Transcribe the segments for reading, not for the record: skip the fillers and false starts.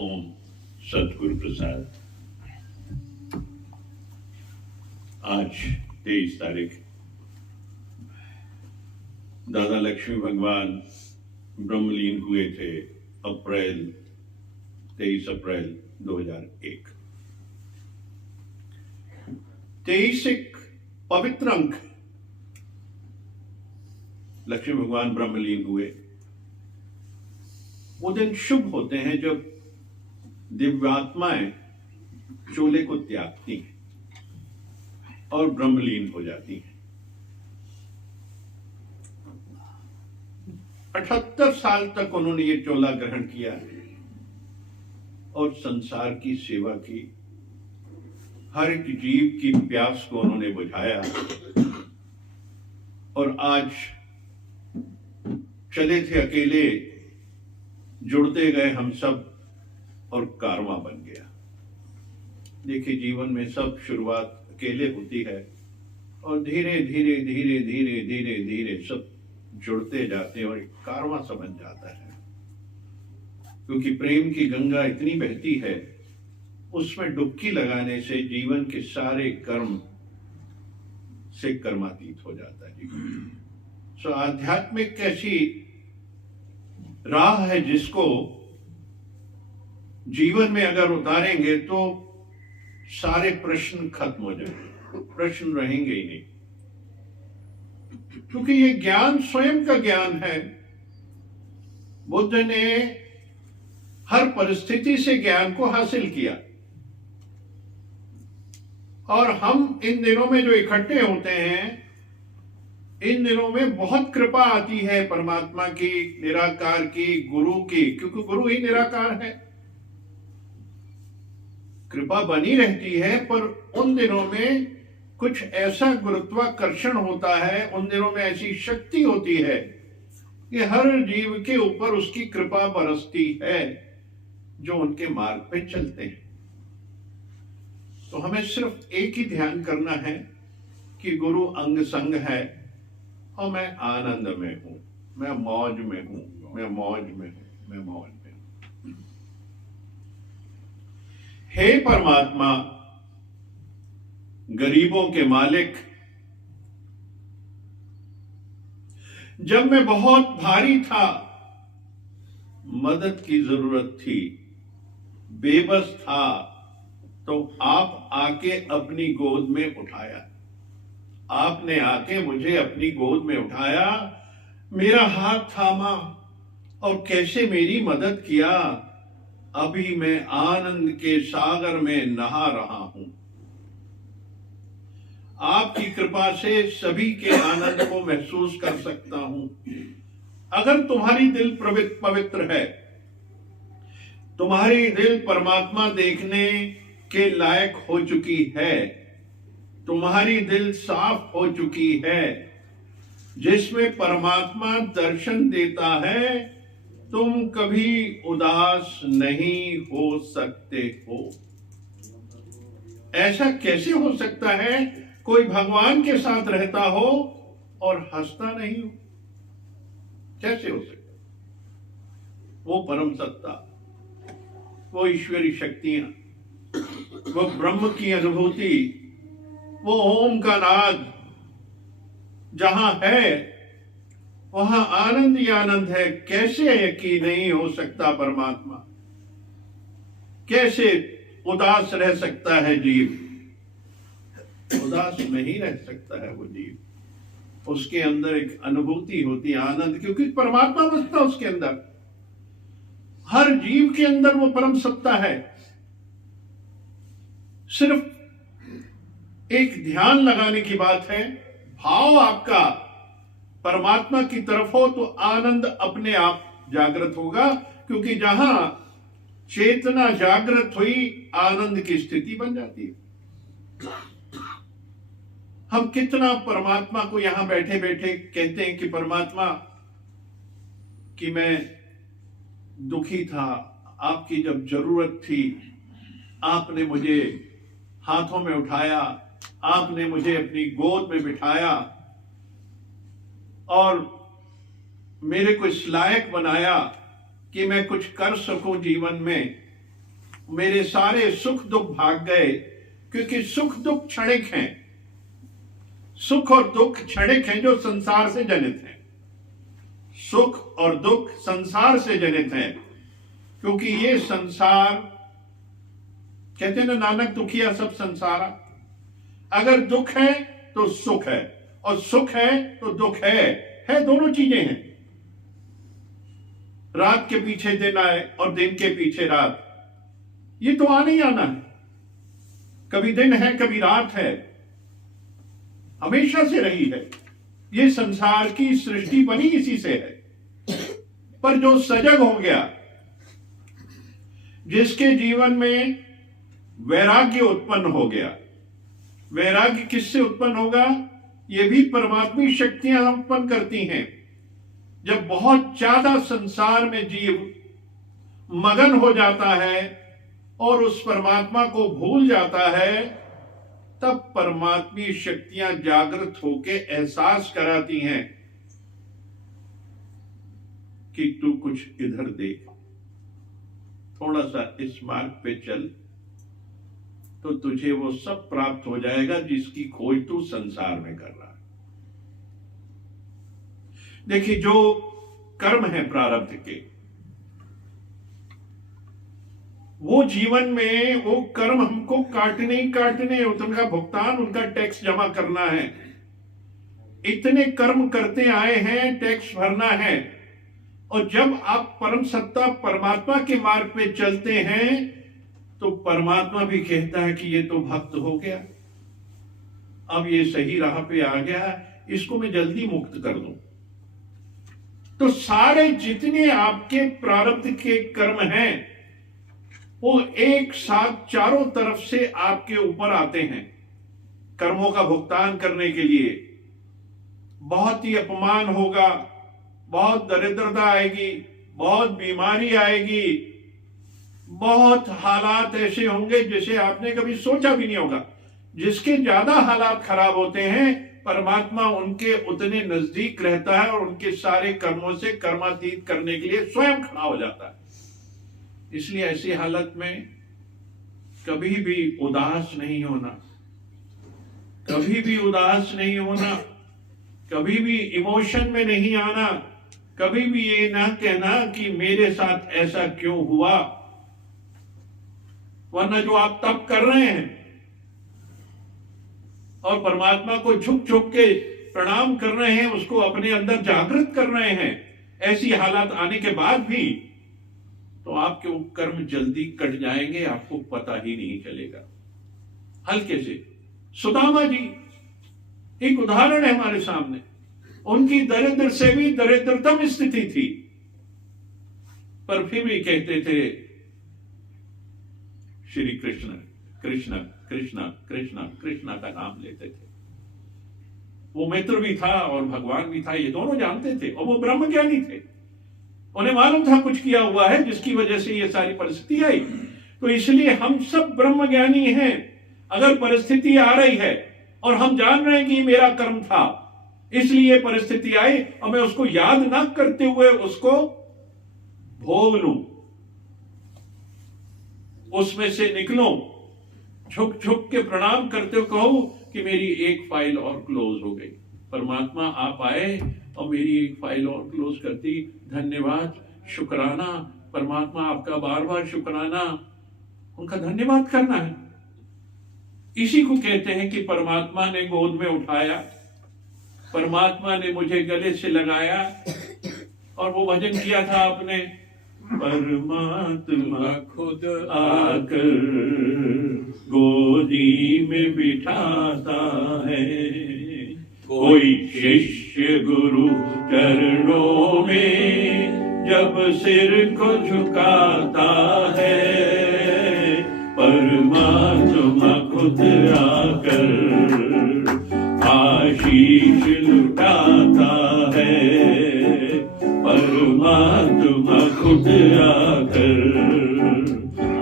ओम सतगुरु प्रसाद। आज 23 तारीख दादा लक्ष्मी भगवान ब्रह्मलीन हुए थे। 23 अप्रैल 2001। 23 एक पवित्र अंक। लक्ष्मी भगवान ब्रह्मलीन हुए। वो दिन शुभ होते हैं जब दिव्यात्माएं शोले को त्यागती हैं और ब्रह्मलीन हो जाती हैं। 78 साल तक उन्होंने ये चोला ग्रहण किया और संसार की सेवा की। हर एक जीव की प्यास को उन्होंने बुझाया और आज चले थे अकेले, जुड़ते गए हम सब और कारवां बन गया। देखिए, जीवन में सब शुरुआत अकेले होती है और धीरे धीरे धीरे धीरे धीरे धीरे सब जुड़ते जाते हैं और एक कारवां सा बन जाता है। क्योंकि प्रेम की गंगा इतनी बहती है, उसमें डुबकी लगाने से जीवन के सारे कर्म से कर्मातीत हो जाता है। सो आध्यात्मिक ऐसी राह है जिसको जीवन में अगर उतारेंगे तो सारे प्रश्न खत्म हो जाएंगे, प्रश्न रहेंगे ही नहीं। क्योंकि ये ज्ञान स्वयं का ज्ञान है। बुद्ध ने हर परिस्थिति से ज्ञान को हासिल किया और हम इन दिनों में जो इकट्ठे होते हैं, इन दिनों में बहुत कृपा आती है परमात्मा की, निराकार की, गुरु की, क्योंकि गुरु ही निराकार है। कृपा बनी रहती है, पर उन दिनों में कुछ ऐसा गुरुत्वाकर्षण होता है, उन दिनों में ऐसी शक्ति होती है कि हर जीव के ऊपर उसकी कृपा बरसती है जो उनके मार्ग पे चलते हैं। तो हमें सिर्फ एक ही ध्यान करना है कि गुरु अंग संग है और मैं आनंद में हूं, मैं मौज में हूं, मैं मौज में हूं, मैं मौज में हूं। हे परमात्मा, गरीबों के मालिक, जब मैं बहुत भारी था, मदद की जरूरत थी, बेबस था, तो आप आके अपनी गोद में उठाया। आपने आके मुझे अपनी गोद में उठाया, मेरा हाथ थामा और कैसे मेरी मदद किया। अभी मैं आनंद के सागर में नहा रहा हूं। आपकी कृपा से सभी के आनंद को महसूस कर सकता हूं। अगर तुम्हारी दिल पवित्र है, तुम्हारी दिल परमात्मा देखने के लायक हो चुकी है, तुम्हारी दिल साफ हो चुकी है, जिसमें परमात्मा दर्शन देता है, तुम कभी उदास नहीं हो सकते हो। ऐसा कैसे हो सकता है कोई भगवान के साथ रहता हो और हंसता नहीं हो? कैसे हो सकता? वो परम सत्ता, वो ईश्वरी शक्तियां, वो ब्रह्म की अनुभूति, वो ओम का नाद जहां है वहां आनंद ही आनंद है। कैसे यकीन नहीं हो सकता परमात्मा? कैसे उदास रह सकता है जीव? उदास नहीं रह सकता है वो जीव। उसके अंदर एक अनुभूति होती है, आनंद, क्योंकि परमात्मा बसता उसके अंदर। हर जीव के अंदर वो परम सत्ता है। सिर्फ एक ध्यान लगाने की बात है। भाव आपका परमात्मा की तरफ हो तो आनंद अपने आप जागृत होगा, क्योंकि जहां चेतना जागृत हुई, आनंद की स्थिति बन जाती है। हम कितना परमात्मा को यहां बैठे बैठे कहते हैं कि परमात्मा, कि मैं दुखी था, आपकी जब जरूरत थी आपने मुझे हाथों में उठाया, आपने मुझे अपनी गोद में बिठाया और मेरे को इस लायक बनाया कि मैं कुछ कर सकूं जीवन में। मेरे सारे सुख दुख भाग गए, क्योंकि सुख दुख क्षणिक हैं। सुख और दुख क्षणिक हैं जो संसार से जनित हैं। सुख और दुख संसार से जनित हैं, क्योंकि ये संसार, कहते हैं ना नानक दुखिया सब संसारा। अगर दुख है तो सुख है, और सुख है तो दुख है दोनों चीजें हैं। रात के पीछे दिन आए और दिन के पीछे रात, ये तो आना ही आना है। कभी दिन है कभी रात है, हमेशा से रही है। ये संसार की सृष्टि बनी इसी से है। पर जो सजग हो गया, जिसके जीवन में वैराग्य उत्पन्न हो गया, वैराग्य किससे उत्पन्न होगा? ये भी परमात्मी शक्तियां उत्पन्न करती हैं। जब बहुत ज्यादा संसार में जीव मगन हो जाता है और उस परमात्मा को भूल जाता है, तब परमात्मी शक्तियां जागृत होकर एहसास कराती हैं कि तू कुछ इधर देख, थोड़ा सा इस मार्ग पे चल, तो तुझे वो सब प्राप्त हो जाएगा जिसकी खोज तू संसार में कर रहा है। देखिए, जो कर्म है प्रारब्ध के, वो जीवन में वो कर्म हमको काटने ही काटने, उनका भुगतान, उनका टैक्स जमा करना है। इतने कर्म करते आए हैं, टैक्स भरना है। और जब आप परम सत्ता परमात्मा के मार्ग पे चलते हैं, तो परमात्मा भी कहता है कि ये तो भक्त हो गया, अब ये सही राह पे आ गया, इसको मैं जल्दी मुक्त कर दूं। तो सारे जितने आपके प्रारब्ध के कर्म हैं, वो एक साथ चारों तरफ से आपके ऊपर आते हैं कर्मों का भुगतान करने के लिए। बहुत ही अपमान होगा, बहुत दरिद्रता आएगी, बहुत बीमारी आएगी, बहुत हालात ऐसे होंगे जिसे आपने कभी सोचा भी नहीं होगा। जिसके ज्यादा हालात खराब होते हैं, परमात्मा उनके उतने नजदीक रहता है और उनके सारे कर्मों से कर्मातीत करने के लिए स्वयं खड़ा हो जाता है। इसलिए ऐसी हालत में कभी भी उदास नहीं होना, कभी भी उदास नहीं होना, कभी भी इमोशन में नहीं आना, कभी भी ये ना कहना कि मेरे साथ ऐसा क्यों हुआ। वरना जो आप तप कर रहे हैं और परमात्मा को झुक झुक के प्रणाम कर रहे हैं, उसको अपने अंदर जागृत कर रहे हैं, ऐसी हालात आने के बाद भी तो आपके वो कर्म जल्दी कट जाएंगे, आपको पता ही नहीं चलेगा। हल्के से सुदामा जी एक उदाहरण है हमारे सामने। उनकी दरिद्र से भी दरिद्रतम स्थिति थी, पर फिर भी कहते थे श्री कृष्ण कृष्ण कृष्ण कृष्ण कृष्ण का नाम लेते थे। वो मित्र भी था और भगवान भी था, ये दोनों जानते थे। और वो ब्रह्मज्ञानी थे, उन्हें मालूम था कुछ किया हुआ है जिसकी वजह से ये सारी परिस्थिति आई। तो इसलिए हम सब ब्रह्मज्ञानी हैं। अगर परिस्थिति आ रही है और हम जान रहे हैं कि मेरा कर्म था, इसलिए परिस्थिति आई, और मैं उसको याद ना करते हुए उसको भोग लूं, उसमें से निकलूं, झुक झुक के प्रणाम करते हुए कहूं कि मेरी एक फाइल और क्लोज हो गई। परमात्मा आप आए और मेरी एक फाइल और क्लोज कर दी। धन्यवाद, शुक्राना, परमात्मा आपका बार बार शुक्राना, उनका धन्यवाद करना है। इसी को कहते हैं कि परमात्मा ने गोद में उठाया, परमात्मा ने मुझे गले से लगाया, और वो भजन किया था आपने, परमात्मा खुद आकर गोदी में बिठाता है, कोई शिष्य गुरु चरणों में जब सिर को झुकाता है, परमात्मा खुद आकर आशीष लुटाता है, परमात्मा खुद आकर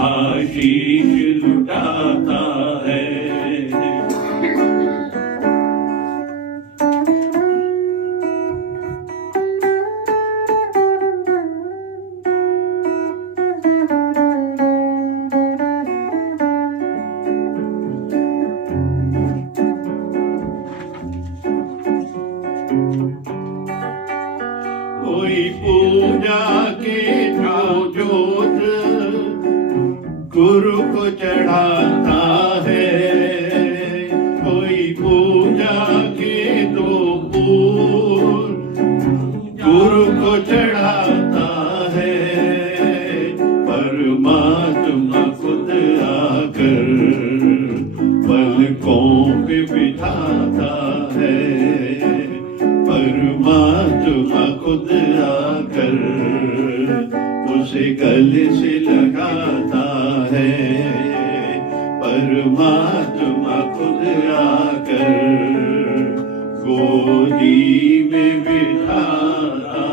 आशीष लुटाता है। गुरु को चढ़ाता है, कोई पूजा के दो फूल गुरु को चढ़ाता है, परमात्मा खुद आकर पलकों पे बिठाता है, परमात्मा खुद आकर उसे गले से लगाता है, परमात्मा खुद आकर गोदी में बिठाता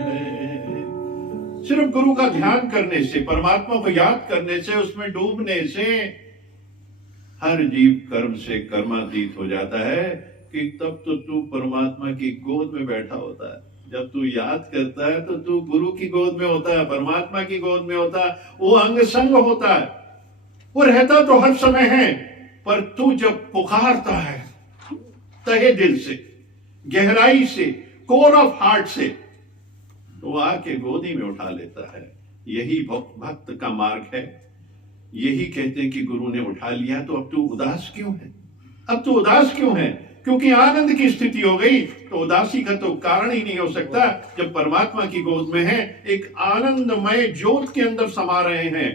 है। सिर्फ गुरु का ध्यान करने से, परमात्मा को याद करने से, उसमें डूबने से हर जीव कर्म से कर्मातीत हो जाता है कि तब तो तू परमात्मा की गोद में बैठा होता है। जब तू याद करता है तो तू गुरु की गोद में होता है, परमात्मा की गोद में होता है, वो अंग संग होता है, वो रहता तो हर समय है, पर तू जब पुकारता है तहे दिल से, गहराई से, कोर ऑफ हार्ट से, तो आके गोदी में उठा लेता है। यही भक्त का मार्ग है। यही कहते हैं कि गुरु ने उठा लिया तो अब तू उदास क्यों है? अब तू उदास क्यों है? क्योंकि आनंद की स्थिति हो गई, तो उदासी का तो कारण ही नहीं हो सकता। जब परमात्मा की गोद में है, एक आनंदमय ज्योत के अंदर समा रहे हैं,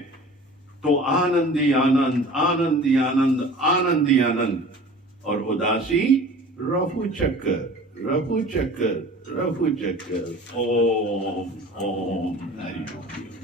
तो आनंदी आनंद, आनंदी आनंद, आनंदी आनंद, और उदासी रफू चक्कर, रफू चक्कर, रफू चक्कर। ओम ओम हरि ओम।